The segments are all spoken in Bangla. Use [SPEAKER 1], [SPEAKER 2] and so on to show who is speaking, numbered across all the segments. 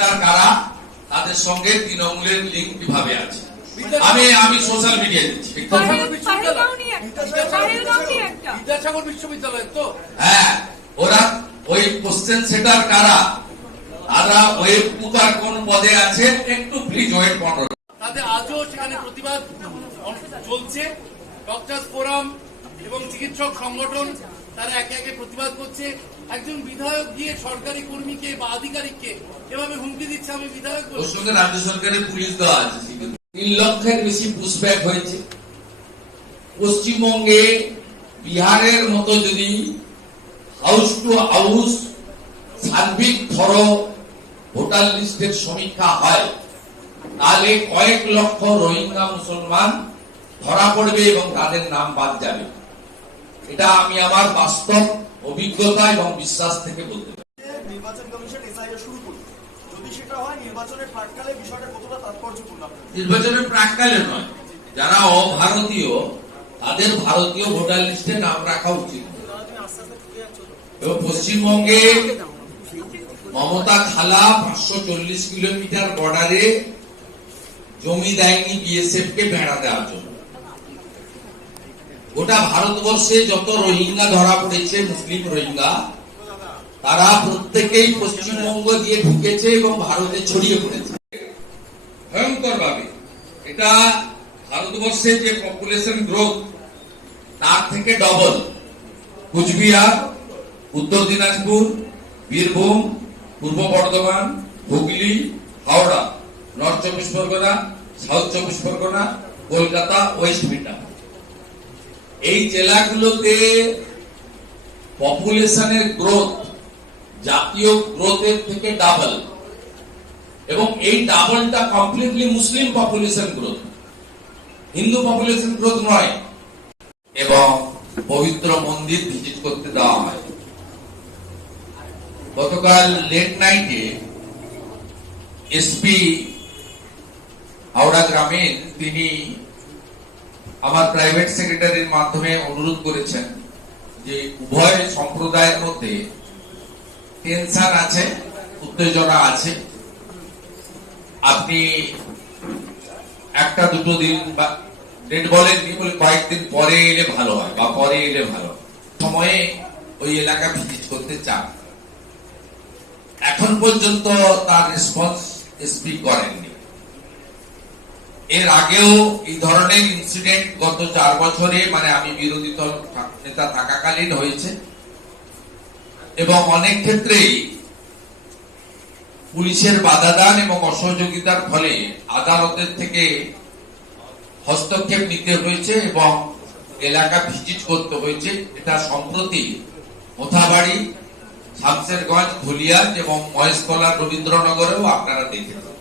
[SPEAKER 1] সেন্টার কারা? তাদের সঙ্গে তৃণমূলের লিঙ্ক কীভাবে আছে? আমি আমি সোশ্যাল মিডিয়া দিচ্ছি।
[SPEAKER 2] বিদ্যাসাগর বিশ্ববিদ্যালয়। তো।
[SPEAKER 1] হ্যাঁ ওরা ওই কোশ্চেন সেটার কারা? তারা ওই কুকার কোন পদে আছে? একটু প্লিজ ওয়েট পনেরো
[SPEAKER 2] তাতে আজও সেখানে প্রতিবাদ চলছে। ডক্টর ফোরাম এবং চিকিৎসক সংগঠন তারা একে একে প্রতিবাদ করছে। একজন বিধায়ক গিয়ে সরকারি কর্মীকে বা আধিকারিককে এভাবে হুমকি দিচ্ছে, আমি বিধায়ক
[SPEAKER 1] ওর রাজ্য সরকারের পুলিশ দেওয়া আছে তিন লক্ষের বেশি পুশব্যাক হয়েছে। পশ্চিমবঙ্গে বিহারের মতো যদি হাউস টু হাউস সার্বিক ধর ভোটার লিস্টের সমীক্ষা হয়, তাহলে কয়েক লক্ষ রোহিঙ্গা মুসলমান ধরা পড়বে এবং তাদের নাম বাদ যাবে। এটা আমি আমার বাস্তব অভিজ্ঞতা এবং বিশ্বাস থেকে বলতে পারি।
[SPEAKER 3] নির্বাচন কমিশন এসআইআর শুরু করবে যদি সেটা হয় নির্বাচনের প্রাককালে বিষয়টা কতটা তাৎপর্যপূর্ণ
[SPEAKER 1] নির্বাচনের প্রাককালে নয়। যারা অভারতীয় তাদের ভারতীয় ভোটার লিস্টে নাম রাখা উচিত। এবং পশ্চিমবঙ্গে মমতা খালা পাঁচশো চল্লিশ কিলোমিটার বর্ডারে জমি দেয়নি বিএসএফ কে ভেড়া দেওয়ার জন্য। গোটা ভারতবর্ষে যত রোহিঙ্গা ধরা পড়েছে, মুসলিম রোহিঙ্গা, তারা প্রত্যেকেই পশ্চিমবঙ্গ দিয়ে ঢুকেছে এবং ভারতে ছড়িয়ে পড়েছে। ভয়ঙ্কর ভাবে এটা ভারতবর্ষের যে পপুলেশন গ্রোথ তার থেকে ডবল কুচবিহার, উত্তর দিনাজপুর, বীরভূম, পূর্ব বর্ধমান, হুগলি, হাওড়া নর্থ চব্বিশ পরগনা সাউথ চব্বিশ পরগনা, কলকাতা ওয়েস্ট বেঙ্গল এই জেলাগুলোতে পপুলেশনের গ্রোথ, জাতীয় গ্রোথের থেকে ডাবল। এবং এই ডাবলটা completely Muslim population growth Hindu population growth নয়। এবং পবিত্র মন্দির ভিজিট করতে দেওয়া হয়। গতকাল লেট নাইটে এসপি হাওড়া গ্রামীণ তিনি আমার প্রাইভেট সেক্রেটারির মাধ্যমে অনুরোধ করেছেন যে উভয় সম্প্রদায়ের মধ্যে টেনশন আছে, উত্তেজনা আছে। আপনি একটা, দুটো দিন বা ডেট বলেননি বলে কয়েকদিন পরে এলে ভালো হয় বা পরে এলে ভালো। সময়ে ওই এলাকা ভিজিট করতে চান। এখন পর্যন্ত তার রেসপন্স এসপি করেননি। এর আগেও এই ধরনের ইনসিডেন্ট গত চার বছরে মানে আমি বিরোধী দল নেতা থাকাকালীন হয়েছে। এবং অনেক ক্ষেত্রেই পুলিশের বাধাদান এবং অসহযোগিতার ফলে আদালতের থেকে হস্তক্ষেপ নিতে হয়েছে এবং এলাকা ভিজিট করতে হয়েছে। এটা সম্প্রতি মোথাবাড়ি, শামসেরগঞ্জ, ধুলিয়ান এবং মহেশতলা রবীন্দ্রনগরেও আপনারা দেখেছেন।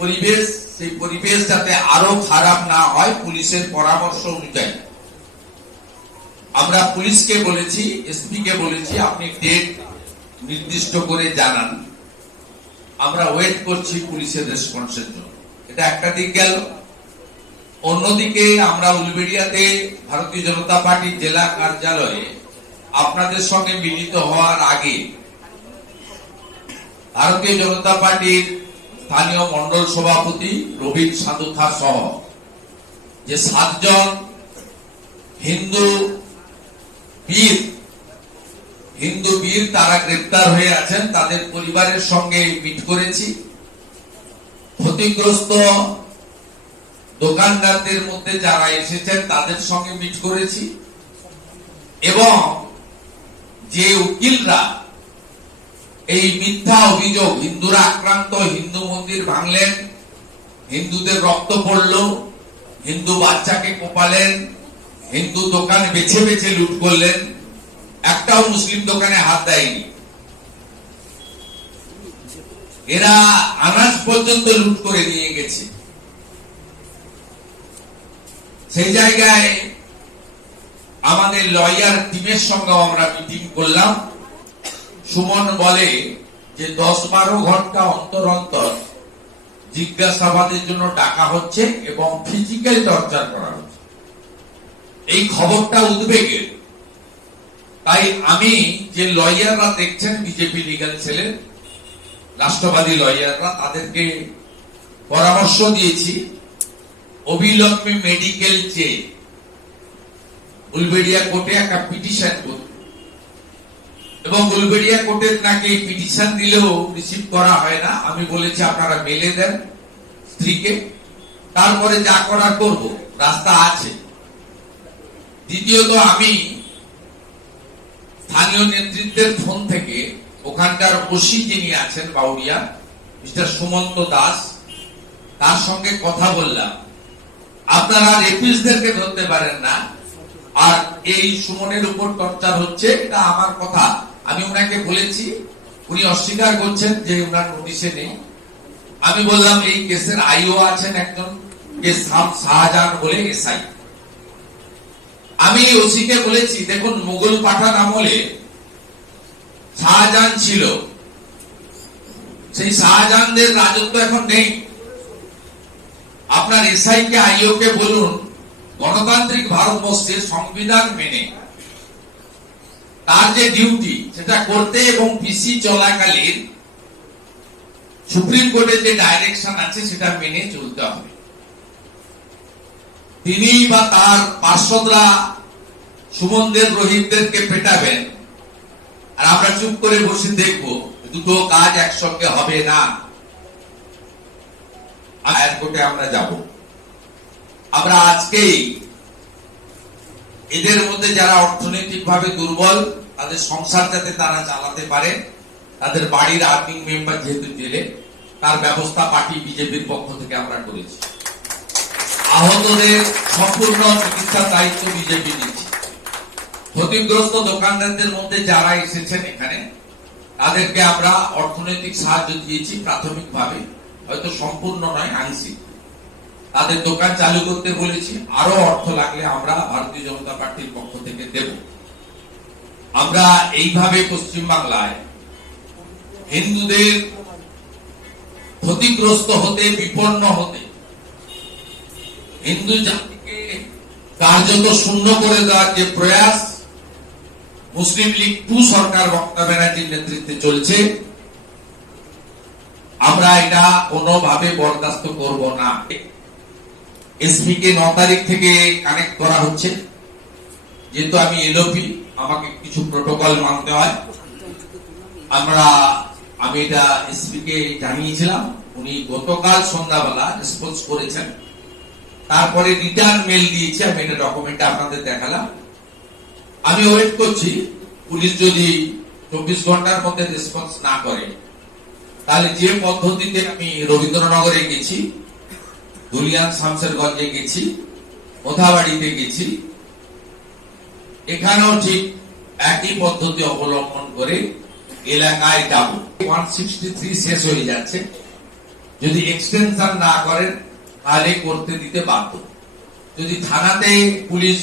[SPEAKER 1] পরিবেশ সেই পরিবেশ যাতে আরও খারাপ না হয় পুলিশের পরামর্শ অনুযায়ী। আমরা পুলিশকে বলেছি এসপি কে বলেছি, আপনি ডেট নির্দিষ্ট করে জানান। আমরা ওয়েট করছি পুলিশের রেসপন্সের জন্য। এটা একটা দিক গেল। অন্যদিকে আমরা উলবেড়িয়াতে ভারতীয় জনতা পার্টির জেলা কার্যালয়ে আপনাদের সঙ্গে মিলিত হওয়ার আগে ভারতীয় জনতা পার্টির স্থানীয় মন্ডল সভাপতি রবীন সাধুখা সহ যে সাতজন হিন্দু বীর হিন্দু বীর তারা গ্রেপ্তার হয়ে আছেন, তাদের পরিবারের সঙ্গে মিট করেছি। ক্ষতিগ্রস্ত দোকানদারদের মধ্যে যারা এসেছেন, তাদের সঙ্গে মিট করেছি। এবং যে উকিলরা এই মিথ্যা অভিযোগ, হিন্দুরা আক্রান্ত, হিন্দু মন্দির ভাঙলেন, হিন্দুদের রক্ত পড়ল, হিন্দু বাচ্চাকে কোপালেন, হিন্দু দোকান বেছে বেছে লুট করলেন, একটাও মুসলিম দোকানে হাত দেয়নি। এরা আনাজ পর্যন্ত লুট করে নিয়ে গেছে। সেই জায়গায় আমাদের লয়ার টিমের সঙ্গে আমরা মিটিং করলাম। সুমন বলে যে দশ বারো ঘণ্টা অন্তর অন্তর জিজ্ঞাসাবাদের জন্য ডাকা হচ্ছে এবং ফিজিক্যাল টর্চার করা হচ্ছে। এই খবরটা উদ্বেগের তাই আমি যে লয়াররা দেখছেন, বিজেপি লিগাল সেলের রাষ্ট্রবাদী লয়াররা, তাদেরকে পরামর্শ দিয়েছি। অবিলম্বে মেডিকেল চেয়ে উলবেড়িয়া কোর্টে একটা পিটিশন করতে এবং উলবেড়িয়া কোর্টের নাকি পিটিশন দিলেও রিসিভ করা হয় না। আমি বলেছি, আপনারা মেলে দেন স্ত্রীকে। তারপরে যা করার করব, রাস্তা আছে। দ্বিতীয়ত, আমি স্থানীয় নেতৃত্বের ফোন থেকে ওখানকার ওসি যিনি আছেন, বাউরিয়া, মিস্টার সুমন্ত দাস, তার সঙ্গে কথা বললাম। আপনারা রেপিসদেরকে ধরতে পারেন না। আর এই সুমনের উপর টর্চার হচ্ছে, এটা আমার কথা। আমি ওনাকে বলেছি, উনি অস্বীকার করছেন যে ওনার নোটিশে নেই। আমি বললাম, এই কেসের আইও আছেন একজন শাহজাহান বলে এসআই। আমি ওসিকে বলেছি, দেখুন, মুঘল পাঠান আমলে শাহজাহান ছিল। সেই শাহজাহানদের রাজত্ব এখন নেই। আপনার এসআই কে আইও কে বলুন, গণতান্ত্রিক ভারতবর্ষে সংবিধান মেনে তার যে ডিউটি সেটা করতে এবং পিসি চলাকালীন সুপ্রিম কোর্টের যে ডাইরেকশন আছে, সেটা মেনে চলতে হবে। তিনি বা তার পার্শ্বদরা সুমনদের, রোহিতদেরকে পেটাবেন। আর আমরা চুপ করে বসে দেখব, দুটো কাজ একসঙ্গে হবে না। কোর্টে আমরা যাব। আমরা আজকেই এদের মধ্যে যারা অর্থনৈতিক ভাবে দুর্বল তাদের সংসার যাতে তারা চালাতে পারে, তাদের বাড়ির আর্নিং মেম্বার যেহেতু জেলে, তার ব্যবস্থা পার্টি বিজেপির পক্ষ থেকে আমরা করেছি। আহতদের সম্পূর্ণ চিকিৎসার দায়িত্ব বিজেপি নিচ্ছে। ক্ষতিগ্রস্ত দোকানদারদের মধ্যে যারা এসেছেন এখানে, তাদেরকে আমরা অর্থনৈতিক সাহায্য দিয়েছি প্রাথমিকভাবে, হয়তো সম্পূর্ণ নয়, আংশিক। তাদের দোকান চালু করতে বলেছি আরও অর্থ লাগলে আমরা ভারতীয় জনতা পার্টির পক্ষ থেকে দেব। আমরা এইভাবে পশ্চিম বাংলায় হিন্দুদের ক্ষতিগ্রস্ত হতে, বিপন্ন হতে, হিন্দু জাতিকে কার্যত শূন্য করে দেওয়ার যে প্রয়াস মুসলিম লীগ টু সরকার মমতা ব্যানার্জির নেতৃত্বে চলছে, আমরা এটা কোনোভাবে বরদাস্ত করব না। এসপি কে ন তারিখ থেকে কানেক্ট করা হচ্ছে। যেহেতু আমি এলওপি আমাকে কিছু প্রোটোকল মানতে হয়। আমরা, আমি এটা এসপি কে জানিয়েছিলাম। উনি গতকাল সন্ধ্যাবেলা রেসপন্স করেছেন। তারপরে রিটার্ন মেল দিয়েছে, আমি এটা ডকুমেন্ট আপনাদের দেখালাম। আমি ওয়েট করছি, পুলিশ যদি চব্বিশ ঘণ্টার মধ্যে রেসপন্স না করে, তাহলে যে পদ্ধতিতে আমি রবীন্দ্রনগরে গেছি, দুলিয়ান শামসেরগঞ্জে গেছি মোথাবাড়িতে গেছি এখানেও ঠিক একই পদ্ধতি অবলম্বন করে এলাকায় যাব। ওয়ান শেষ হয়ে যাচ্ছে। যদি এক্সটেনশন না করেন, তাহলে করতে দিতে বাধ্য। যদি থানাতে পুলিশ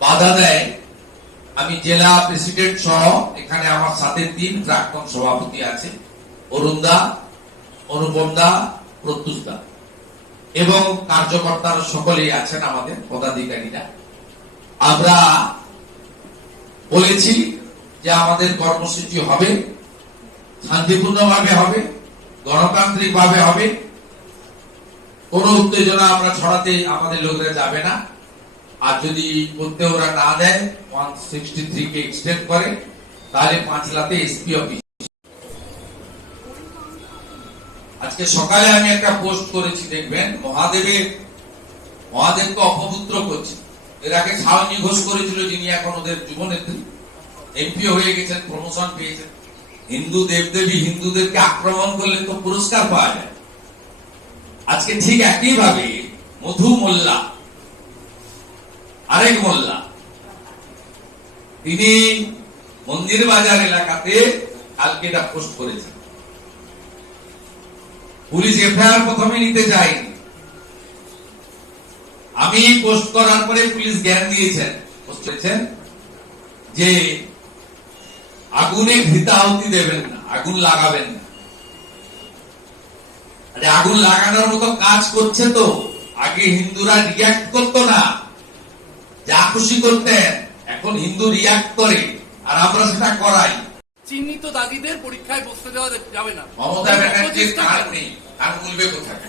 [SPEAKER 1] বাধা দেয়, আমি জেলা প্রেসিডেন্ট সহ এখানে আমার সাথে তিন প্রাক্তন সভাপতি আছে অরুণদা অনুপম দা, প্রত্যুষ দা। এবং কার্যকর্তারা সকলেই আছেন আমাদের পদাধিকারীরা। আমরা বলেছি যে আমাদের কর্মসূচি হবে, শান্তিপূর্ণভাবে হবে গণতান্ত্রিক ভাবে হবে। কোন উত্তেজনা আমরা ছড়াতে আমাদের লোকেরা যাবে না। আর যদি করতে ওরা না দেয়, ওয়ান সিক্সটি থ্রি কে এক্সটেন্ড করে, তাহলে পাঁচ পাঁচলাতে এসপি অফিস। আজকে সকালে আমি একটা পোস্ট করেছি, দেখবেন, মহাদেবের, মহাদেবকে অপপুত্র করছে। আগে ছাউনি ঘোষ করেছিল যিনি এখন ওদের যুবনেত্রী। এমপি হয়ে গেছেন প্রমোশন পেয়েছেন। হিন্দু দেবদেবী, হিন্দুদেরকে আক্রমণ করলে তো পুরস্কার পাওয়া যায়। আজকে ঠিক একইভাবে মধু মোল্লা, আরেক মোল্লা, তিনি মন্দির বাজার এলাকাতে কালকে এটা পোস্ট করেছেন। পুলিশ এফআইআর প্রথমে নিতে যায়নি। আমি পোস্ট করার পরে পুলিশ জ্ঞান দিয়েছেন পোস্ট যে আগুনে ঘৃতাহুতি দেবেন না আগুন লাগাবেন না। আরে আগুন লাগানোর মতো কাজ করছে তো আগে হিন্দুরা রিয়াক্ট করতো না যা খুশি করতেন এখন হিন্দু রিয়াক্ট করে আর আমরা সেটা করাই।
[SPEAKER 2] চিহ্নিত দাগিদের পরীক্ষায় বসতে দেওয়া যাবে না।
[SPEAKER 1] মমতা ব্যানার্জির কেন? নেই কান খুলবে কোথায়?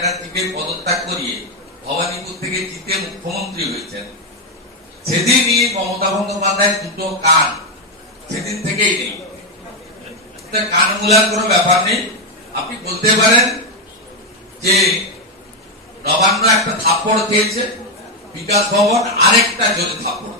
[SPEAKER 1] যার পদত্যাগ করিয়ে ভবানীপুর থেকে জিতে মুখ্যমন্ত্রী হয়েছেন সেদিনই মমতা বন্দ্যোপাধ্যায়ের দুটো কান সেদিন থেকেই কান মূলার কোনো ব্যাপার নেই আপনি বলতে পারেন যে নবান্ন একটা থাপ্পড় বিকাশ ভবন আরেকটা থাপ্পড়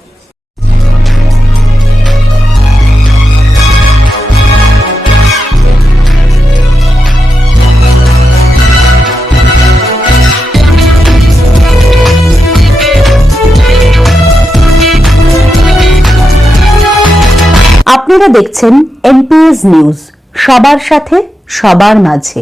[SPEAKER 4] আপনারা দেখছেন এনপিএস নিউজ, সবার সাথে, সবার মাঝে।